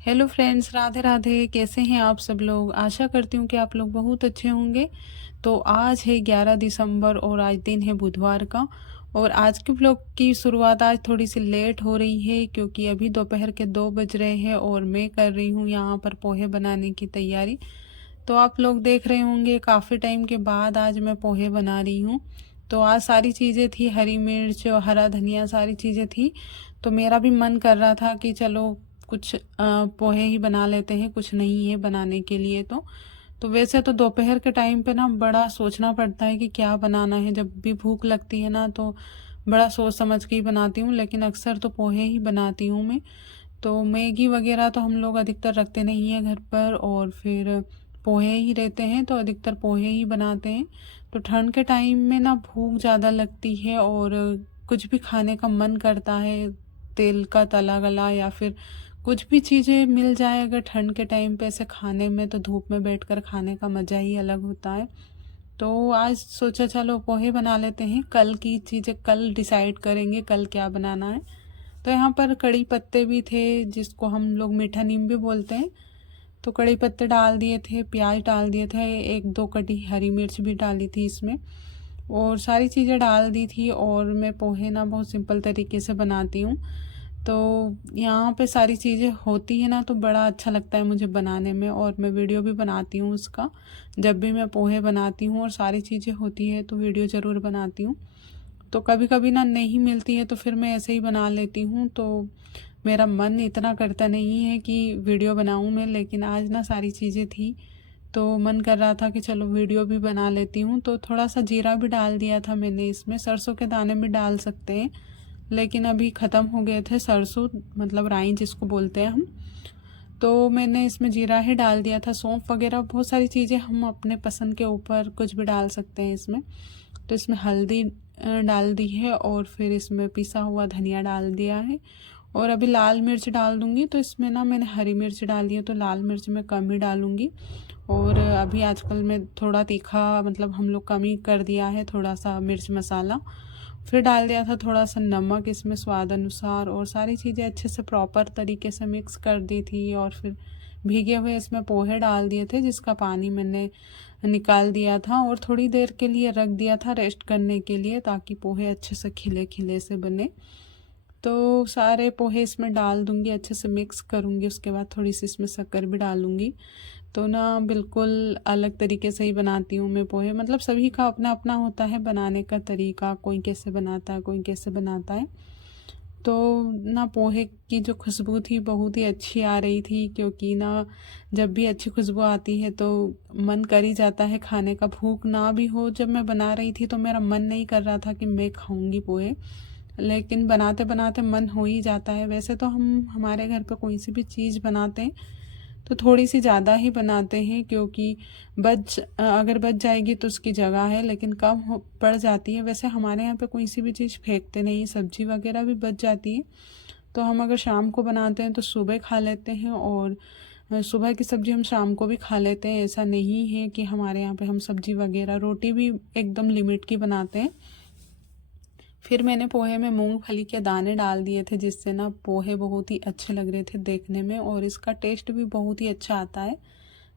Hello friends, Radhe Radhe. कैसे हैं आप सब लोग? आशा करती हूँ कि आप लोग बहुत अच्छे होंगे। तो आज है 11 दिसंबर और आज दिन है बुधवार का। और आज के ब्लॉग की शुरुआत आज थोड़ी सी लेट हो रही है क्योंकि अभी दोपहर के 2 बज रहे हैं और मैं कर रही हूँ यहाँ पर पोहे बनाने की तैयारी। तो आप लोग देख रहे होंगे काफ़ी टाइम के बाद आज मैं पोहे बना रही हूँ। तो आज सारी चीज़ें थी, हरी मिर्च और हरा धनिया सारी चीज़ें थी। तो मेरा भी मन कर रहा था कि चलो कुछ पोहे ही बना लेते हैं, कुछ नहीं है बनाने के लिए। तो वैसे तो दोपहर के टाइम पे ना बड़ा सोचना पड़ता है कि क्या बनाना है। जब भी भूख लगती है ना तो बड़ा सोच समझ के ही बनाती हूँ, लेकिन अक्सर तो पोहे ही बनाती हूँ मैं। तो मैगी वगैरह तो हम लोग अधिकतर रखते नहीं है घर पर, और फिर पोहे ही रहते हैं तो अधिकतर पोहे ही बनाते हैं। तो ठंड के टाइम में ना भूख ज़्यादा लगती है और कुछ भी खाने का मन करता है, तेल का तला गला या फिर कुछ भी चीज़ें मिल जाए अगर ठंड के टाइम पे ऐसे खाने में, तो धूप में बैठकर खाने का मज़ा ही अलग होता है। तो आज सोचा चलो पोहे बना लेते हैं, कल की चीज़ें कल डिसाइड करेंगे कल क्या बनाना है। तो यहाँ पर कड़ी पत्ते भी थे जिसको हम लोग मीठा नीम भी बोलते हैं। तो कड़ी पत्ते डाल दिए थे, प्याज डाल दिए थे, एक दो कटी हरी मिर्च भी डाली थी इसमें, और सारी चीज़ें डाल दी थी। और मैं पोहे ना बहुत सिंपल तरीके से बनाती हूँ। तो यहाँ पे सारी चीज़ें होती है ना तो बड़ा अच्छा लगता है मुझे बनाने में, और मैं वीडियो भी बनाती हूँ उसका। जब भी मैं पोहे बनाती हूँ और सारी चीज़ें होती है तो वीडियो ज़रूर बनाती हूँ। तो कभी कभी ना नहीं मिलती है तो फिर मैं ऐसे ही बना लेती हूँ। तो मेरा मन इतना करता नहीं है कि वीडियो बनाऊँ मैं, लेकिन आज ना सारी चीज़ें थी तो मन कर रहा था कि चलो वीडियो भी बना लेती हूँ। तो थोड़ा सा जीरा भी डाल दिया था मैंने इसमें, सरसों के दाने भी डाल सकते हैं लेकिन अभी ख़त्म हो गए थे सरसों, मतलब राई जिसको बोलते हैं हम। तो मैंने इसमें जीरा ही डाल दिया था, सौंफ वगैरह बहुत सारी चीज़ें हम अपने पसंद के ऊपर कुछ भी डाल सकते हैं इसमें। तो इसमें हल्दी डाल दी है और फिर इसमें पिसा हुआ धनिया डाल दिया है। और अभी लाल मिर्च डाल दूंगी। तो इसमें ना मैंने हरी मिर्च डाली है तो लाल मिर्च मैं कम ही डालूंगी। और अभी आजकल मैं थोड़ा तीखा, मतलब हम लोग कम ही कर दिया है थोड़ा सा मिर्च मसाला। फिर डाल दिया था थोड़ा सा नमक इसमें स्वाद अनुसार, और सारी चीज़ें अच्छे से प्रॉपर तरीके से मिक्स कर दी थी। और फिर भीगे हुए इसमें पोहे डाल दिए थे जिसका पानी मैंने निकाल दिया था, और थोड़ी देर के लिए रख दिया था रेस्ट करने के लिए ताकि पोहे अच्छे से खिले खिले से बने। तो सारे पोहे इसमें डाल दूंगी, अच्छे से मिक्स करूंगी, उसके बाद थोड़ी सी इसमें शक्कर भी डालूंगी। तो ना बिल्कुल अलग तरीके से ही बनाती हूँ मैं पोहे, मतलब सभी का अपना अपना होता है बनाने का तरीका, कोई कैसे बनाता है कोई कैसे बनाता है। तो ना पोहे की जो खुशबू थी बहुत ही अच्छी आ रही थी, क्योंकि ना जब भी अच्छी खुशबू आती है तो मन कर ही जाता है खाने का। भूख ना भी हो, जब मैं बना रही थी तो मेरा मन नहीं कर रहा था कि मैं खाऊंगी पोहे, लेकिन बनाते बनाते मन हो ही जाता है। वैसे तो हम हमारे घर पे कोई सी भी चीज़ बनाते हैं तो थोड़ी सी ज़्यादा ही बनाते हैं, क्योंकि अगर बच जाएगी तो उसकी जगह है, लेकिन कम हो पड़ जाती है। वैसे हमारे यहाँ पे कोई सी भी चीज़ फेंकते नहीं, सब्जी वगैरह भी बच जाती है तो हम अगर शाम को बनाते हैं तो सुबह खा लेते हैं, और सुबह की सब्ज़ी हम शाम को भी खा लेते हैं। ऐसा नहीं है कि हमारे यहाँ पे हम सब्जी वगैरह, रोटी भी एकदम लिमिट की बनाते हैं। फिर मैंने पोहे में मूंगफली के दाने डाल दिए थे जिससे ना पोहे बहुत ही अच्छे लग रहे थे देखने में, और इसका टेस्ट भी बहुत ही अच्छा आता है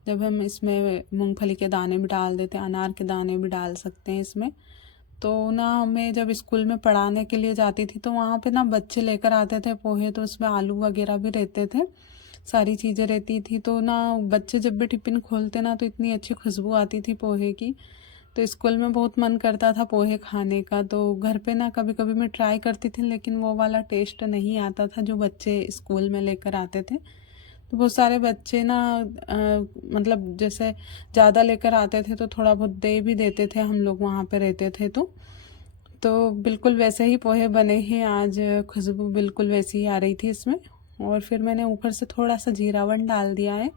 जब हम इसमें मूंगफली के दाने भी डाल देते हैं। अनार के दाने भी डाल सकते हैं इसमें। तो ना मैं जब स्कूल में पढ़ाने के लिए जाती थी तो वहाँ पे ना बच्चे लेकर आते थे पोहे, तो उसमें आलू वगैरह भी रहते थे, सारी चीज़ें रहती थी। तो ना बच्चे जब भी टिफ़िन खोलते ना तो इतनी अच्छी खुशबू आती थी पोहे की। तो स्कूल में बहुत मन करता था पोहे खाने का। तो घर पे ना कभी कभी मैं ट्राई करती थी लेकिन वो वाला टेस्ट नहीं आता था जो बच्चे स्कूल में लेकर आते थे। तो बहुत सारे बच्चे ना मतलब जैसे ज़्यादा लेकर आते थे तो थोड़ा बहुत दे भी देते थे, हम लोग वहाँ पे रहते थे तो बिल्कुल वैसे ही पोहे बने हैं आज। खुशबू बिल्कुल वैसी ही आ रही थी इसमें। और फिर मैंने ऊपर से थोड़ा सा जीरावन डाल दिया है,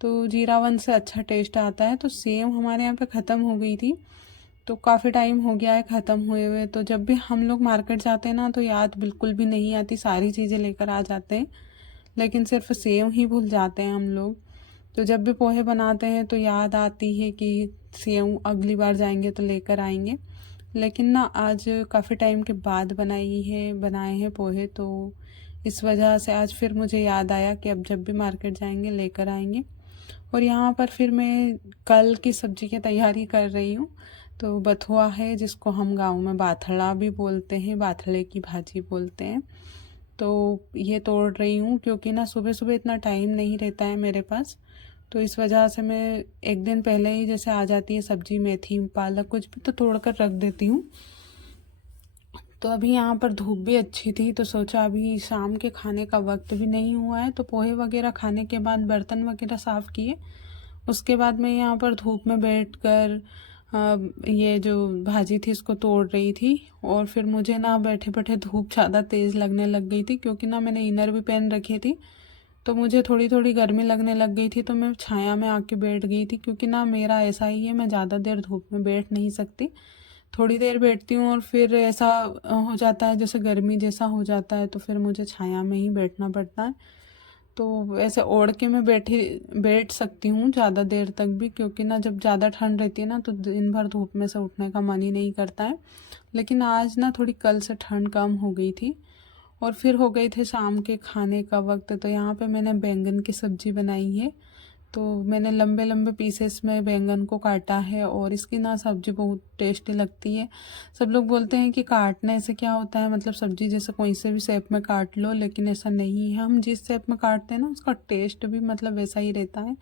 तो जीरावन से अच्छा टेस्ट आता है। तो सेम हमारे यहाँ पे ख़त्म हो गई थी, तो काफ़ी टाइम हो गया है ख़त्म हुए हुए। तो जब भी हम लोग मार्केट जाते हैं ना तो याद बिल्कुल भी नहीं आती, सारी चीज़ें लेकर आ जाते हैं लेकिन सिर्फ सेव ही भूल जाते हैं हम लोग। तो जब भी पोहे बनाते हैं तो याद आती है कि सेव अगली बार जाएंगे तो लेकर आएंगे। लेकिन ना आज काफ़ी टाइम के बाद बनाए हैं पोहे, तो इस वजह से आज फिर मुझे याद आया कि अब जब भी मार्केट जाएंगे लेकर आएंगे। और यहाँ पर फिर मैं कल की सब्ज़ी की तैयारी कर रही हूँ। तो बथुआ है, जिसको हम गांव में बाथड़ा भी बोलते हैं, बाथड़े की भाजी बोलते हैं। तो ये तोड़ रही हूँ क्योंकि ना सुबह सुबह इतना टाइम नहीं रहता है मेरे पास। तो इस वजह से मैं एक दिन पहले ही, जैसे आ जाती है सब्जी, मेथी पालक कुछ भी, तो तोड़ कर रख देती हूँ। तो अभी यहाँ पर धूप भी अच्छी थी, तो सोचा अभी शाम के खाने का वक्त भी नहीं हुआ है, तो पोहे वगैरह खाने के बाद बर्तन वगैरह साफ़ किए। उसके बाद मैं यहाँ पर धूप में बैठकर ये जो भाजी थी इसको तोड़ रही थी। और फिर मुझे ना बैठे बैठे धूप ज़्यादा तेज़ लगने लग गई थी, क्योंकि ना मैंने इनर भी पहन रखी थी, तो मुझे थोड़ी थोड़ी गर्मी लगने लग गई थी। तो मैं छाया में आके बैठ गई थी, क्योंकि ना मेरा ऐसा ही है, मैं ज़्यादा देर धूप में बैठ नहीं सकती। थोड़ी देर बैठती हूँ और फिर ऐसा हो जाता है जैसे गर्मी जैसा हो जाता है, तो फिर मुझे छाया में ही बैठना पड़ता है। तो ऐसे ओढ़ के मैं बैठ सकती हूँ ज़्यादा देर तक भी, क्योंकि ना जब ज़्यादा ठंड रहती है ना तो दिन भर धूप में से उठने का मन ही नहीं करता है। लेकिन आज ना थोड़ी कल से ठंड कम हो गई थी। और फिर हो गए थे शाम के खाने का वक्त। तो यहाँ पे मैंने बैंगन की सब्ज़ी बनाई है। तो मैंने लंबे लंबे पीसेस में बैंगन को काटा है, और इसकी ना सब्ज़ी बहुत टेस्टी लगती है। सब लोग बोलते हैं कि काटने से क्या होता है, मतलब सब्ज़ी जैसे कोई से भी शेप में काट लो, लेकिन ऐसा नहीं है। हम जिस शेप में काटते हैं ना उसका टेस्ट भी मतलब वैसा ही रहता है।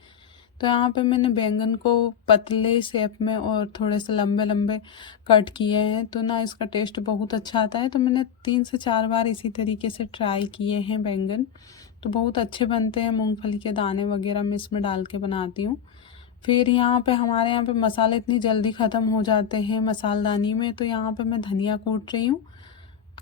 तो यहाँ पे मैंने बैंगन को पतले शेप में और थोड़े से लंबे लंबे कट किए हैं, तो ना इसका टेस्ट बहुत अच्छा आता है। तो मैंने 3 से 4 बार इसी तरीके से ट्राई किए हैं बैंगन, तो बहुत अच्छे बनते हैं। मूंगफली के दाने वगैरह मैं इसमें डाल के बनाती हूँ। फिर यहाँ पे हमारे यहाँ पे मसाले इतनी जल्दी ख़त्म हो जाते हैं मसालदानी में, तो यहाँ पे मैं धनिया कूट रही हूँ,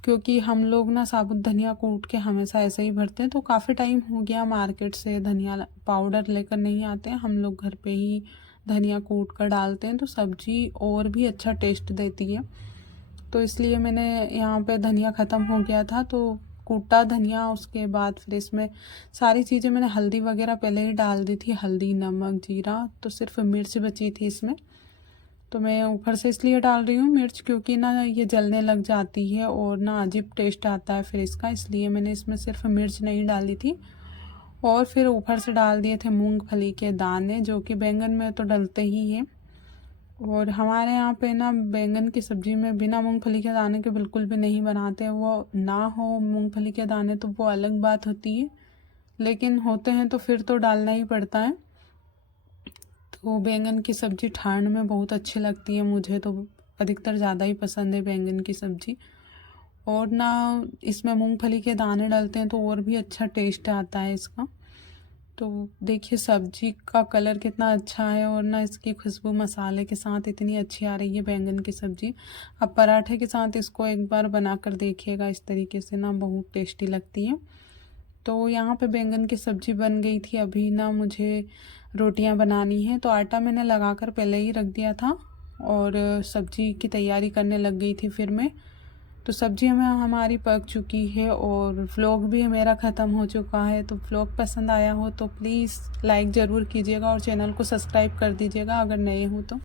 क्योंकि हम लोग ना साबुत धनिया कूट के हमेशा ऐसे ही भरते हैं। तो काफ़ी टाइम हो गया मार्केट से धनिया पाउडर लेकर नहीं आते हैं, हम लोग घर पे ही धनिया कूट कर डालते हैं, तो सब्ज़ी और भी अच्छा टेस्ट देती है। तो इसलिए मैंने यहाँ पे धनिया ख़त्म हो गया था तो कूटा धनिया। उसके बाद फिर इसमें सारी चीज़ें मैंने हल्दी वगैरह पहले ही डाल दी थी, हल्दी नमक जीरा, तो सिर्फ मिर्च बची थी इसमें। तो मैं ऊपर से इसलिए डाल रही हूँ मिर्च, क्योंकि ना ये जलने लग जाती है और ना अजीब टेस्ट आता है फिर इसका, इसलिए मैंने इसमें सिर्फ मिर्च नहीं डाली थी। और फिर ऊपर से डाल दिए थे मूंगफली के दाने, जो कि बैंगन में तो डलते ही हैं। और हमारे यहाँ पे ना बैंगन की सब्ज़ी में बिना मूंगफली के दाने के बिल्कुल भी नहीं बनाते। वो ना हो मूंगफली के दाने तो वो अलग बात होती है, लेकिन होते हैं तो फिर तो डालना ही पड़ता है। तो बैंगन की सब्ज़ी ठंड में बहुत अच्छी लगती है, मुझे तो अधिकतर ज़्यादा ही पसंद है बैंगन की सब्ज़ी। और ना इसमें मूंगफली के दाने डालते हैं तो और भी अच्छा टेस्ट आता है इसका। तो देखिए सब्जी का कलर कितना अच्छा है, और ना इसकी खुशबू मसाले के साथ इतनी अच्छी आ रही है बैंगन की सब्ज़ी। अब पराठे के साथ इसको एक बार बना कर देखिएगा, इस तरीके से ना बहुत टेस्टी लगती है। तो यहाँ पे बैंगन की सब्ज़ी बन गई थी। अभी ना मुझे रोटियां बनानी है, तो आटा मैंने लगा कर पहले ही रख दिया था और सब्ज़ी की तैयारी करने लग गई थी फिर मैं। तो सब्ज़ी हमारी पक चुकी है और व्लॉग भी मेरा ख़त्म हो चुका है। तो व्लॉग पसंद आया हो तो प्लीज़ लाइक ज़रूर कीजिएगा और चैनल को सब्सक्राइब कर दीजिएगा अगर नए हो तो।